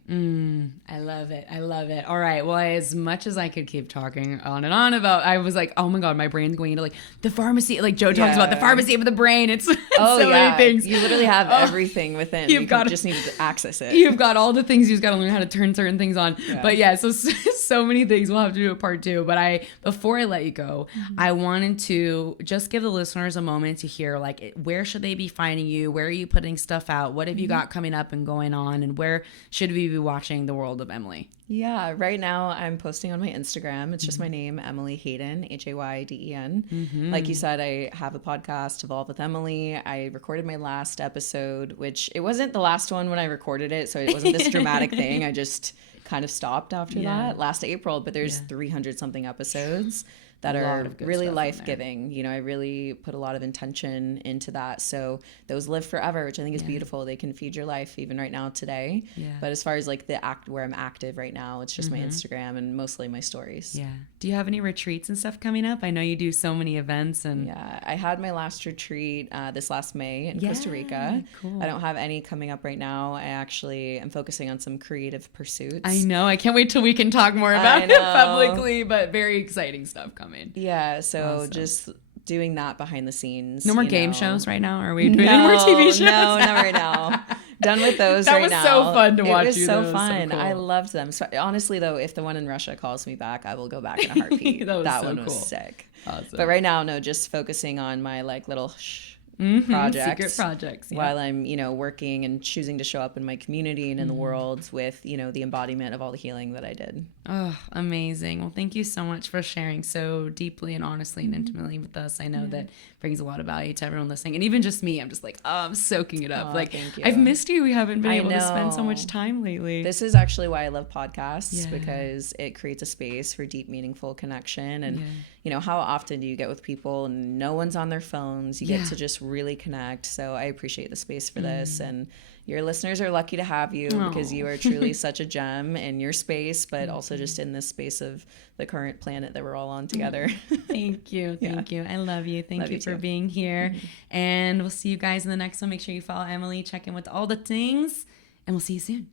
I love it. I love it. All right. Well, as much as I could keep talking on and on about, I was like, oh my God, my brain's going into like the pharmacy. Like Joe talks about the pharmacy of the brain. It's so many things. You literally have everything within. You just need to access it. You've got all the things. You've got to learn how to turn certain things on. But so many things. We'll have to do a part 2. But before I let you go, I wanted to just give the listeners a moment to hear, like, where should they be finding you? Where are you putting stuff out? What have you got coming up and going on? And where should we be watching the world of Emily? Yeah, right now I'm posting on my Instagram. It's just my name, Emily Hayden, Hayden. Like you said, I have a podcast, Evolve with Emily. I recorded my last episode, which it wasn't the last one when I recorded it, so it wasn't this dramatic thing. I just kind of stopped after that last April, but there's 300 something episodes that are really life-giving. You know, I really put a lot of intention into that. So those live forever, which I think is beautiful. They can feed your life even right now today. But as far as like the act where I'm active right now, it's just my Instagram and mostly my stories. Do you have any retreats and stuff coming up? I know you do so many events. And I had my last retreat this last May in Costa Rica. Cool. I don't have any coming up right now. I actually am focusing on some creative pursuits. I know. I can't wait till we can talk more about it publicly, but very exciting stuff coming. Yeah, so just doing that behind the scenes. No more game shows right now? Are we doing any more TV shows? No, not right now. Done with those right now. That was so fun to watch. It was so fun. So cool. I loved them. So honestly, though, if the one in Russia calls me back, I will go back in a heartbeat. That one was sick. Awesome. But right now, no, just focusing on my like little projects, secret projects, while I'm, you know, working and choosing to show up in my community and in the world with, you know, the embodiment of all the healing that I did. Oh, amazing. Well, thank you so much for sharing so deeply and honestly and intimately with us. I know that brings a lot of value to everyone listening, and even just me, I'm just like, I'm soaking it up. Like, I've missed you. We haven't been able to spend so much time lately. This is actually why I love podcasts, because it creates a space for deep, meaningful connection. And you know, how often do you get with people and no one's on their phones? You get to just really connect. So I appreciate the space for this, and your listeners are lucky to have you because you are truly such a gem in your space, but also just in this space of the current planet that we're all on together. Thank you. Thank you. I love you. Thank you for being here. And we'll see you guys in the next one. Make sure you follow Emily, check in with all the things, and we'll see you soon.